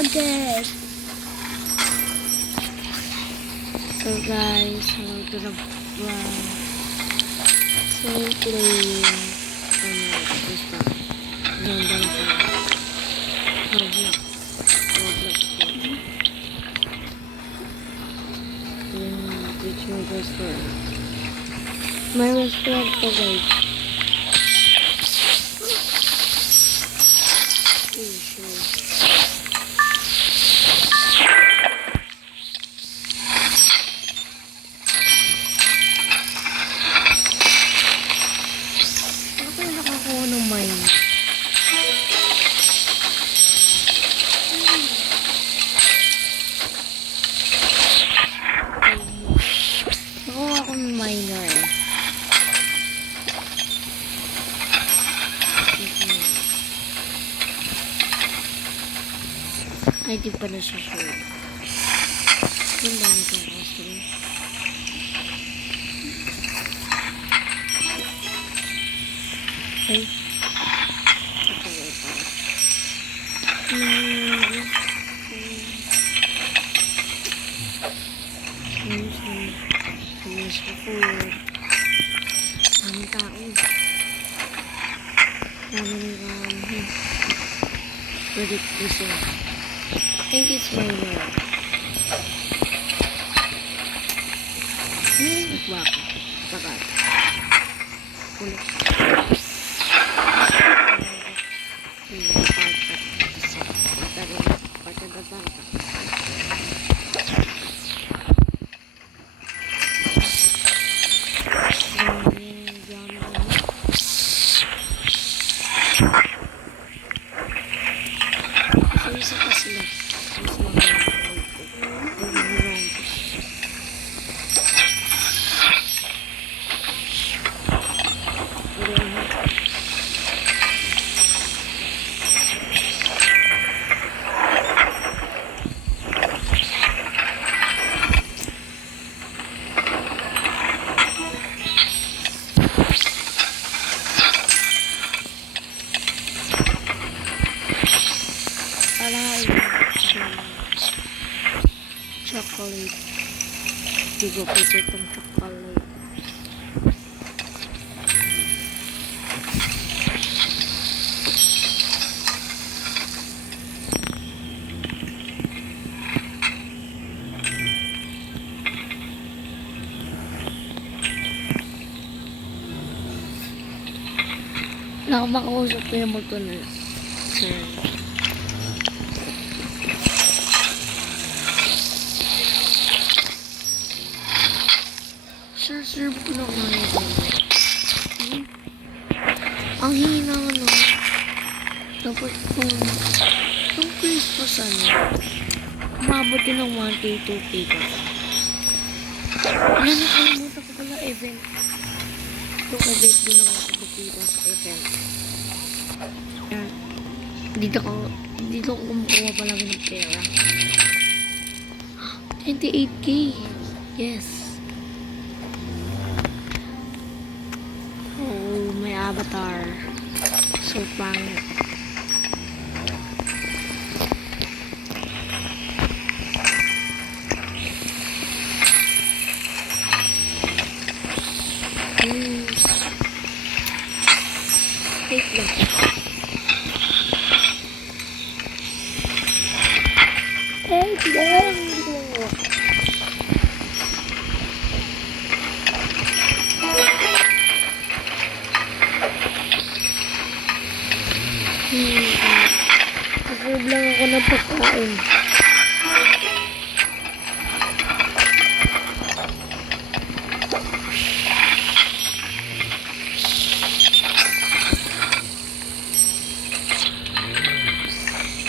vlogger. So guys, hello to the vlog. So today, basta, ganda na ko. Roblox. Which my restaurant. My restaurant to guys. Ay, di pa nasusunod. Ang dami kong customer. Ay. Ito ay para. Ayos ako. Ang tao. Dami predict this one. I think it's my word. Nagwako. Sakat. Kulit. Chocolate. Digo po itong chocolate. Nakamakausap ko yung multo na sir. Serve ko lang na ito. Ang hina ano. Dapat itong Christmas ano. Umabot din ng 1K, 2K ka. Nakalimutan ko pala event. Itong event din ako nakikita sa event. Dito ko kumukuha palagi ng pera. 28K. Yes. My avatar. So pangit. Take lang. Take lang. Nag-serve lang ako ng pagkain.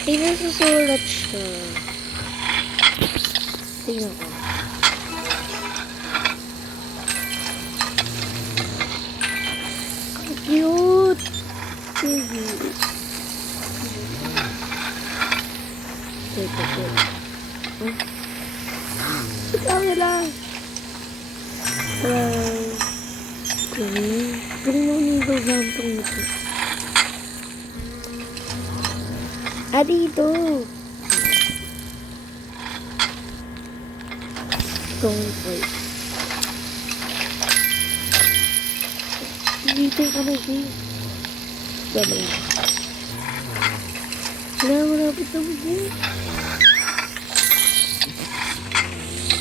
Ay, nasusulat siya. Tingnan ko. Ang cute! Ito. Sabi lang. Ganun dito gantong ito. Dito. Don't wait. Hinihintay ka na, Jay. Gaba lang. Wala, malapit na mo, Jay.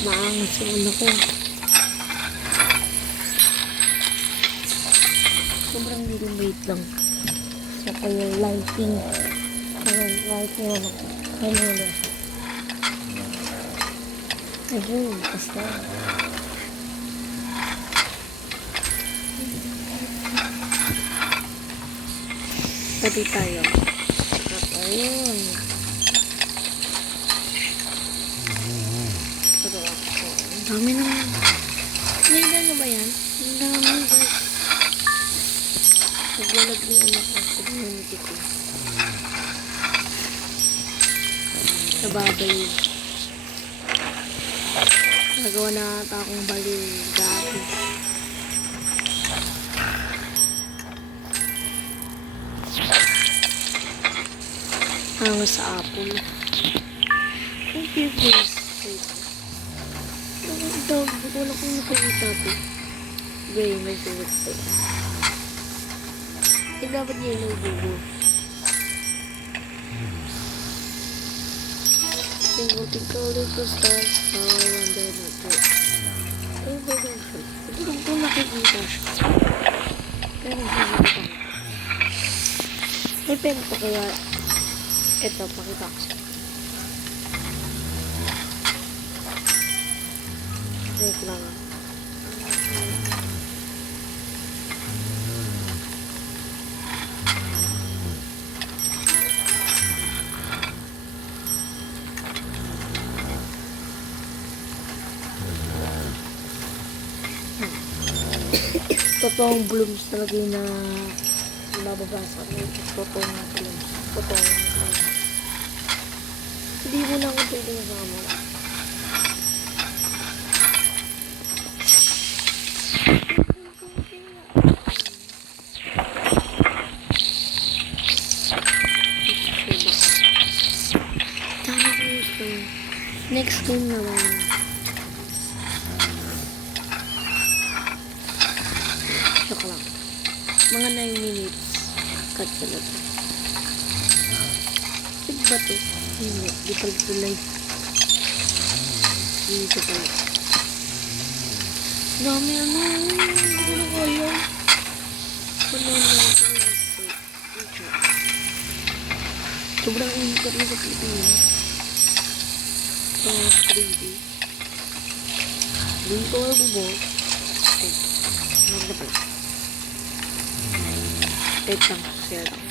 Maangas yung ano ko. Sobrang wait lang. Saka yung lighting. Ayun, lighting ano. Ayun. Ayun, basta. Pati tayo. Saka ayun. Ang dami naman. Nila na ba yan? Ang dami guys. Naglalag ni anak ko sa community ko. Nababay. Nagawa na ata akong baliw dati. Hango sa apple. Ang favorite. Ito, wala kong nakikita ito. Gray, may favorite ito. Dapat yellow bubo. Tinkle little stars, how I wonder not to. Ay, ba ba siya? Ito lang kung nakikita siya. Pero nakikita. May pen pa kaya. Ito, pakita ko siya. Wait lang. Totoong blooms talaga yung na nababasa ko. Totoong blooms. Totoong blooms. Hindi mo lang ako pwede kasama. Next game naman. Joke lang. Mga 9 minutes. Cut ko na ito. Sige ba ito? Hindi. Di pala ito live. Dito pala. Dami ano. Hindi ko na kaya. Sobrang ingat na sa Pilipinas. 3D. Hindi ko na bubog. Maganda pala. Wait lang. Share lang.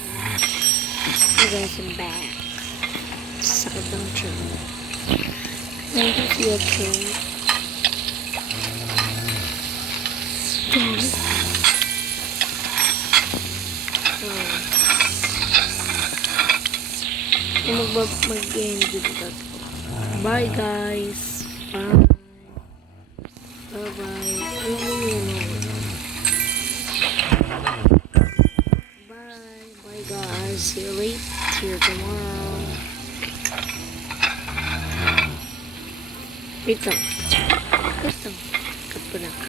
Hey guys, I'm back. Sakit ng chin. Thank you for your chin. Mag-game dito. Bye guys. Bye. Bye-bye. Alam mo yun. Bye. Bye guys. See you later. See you tomorrow. Wait lang. Cut ko na.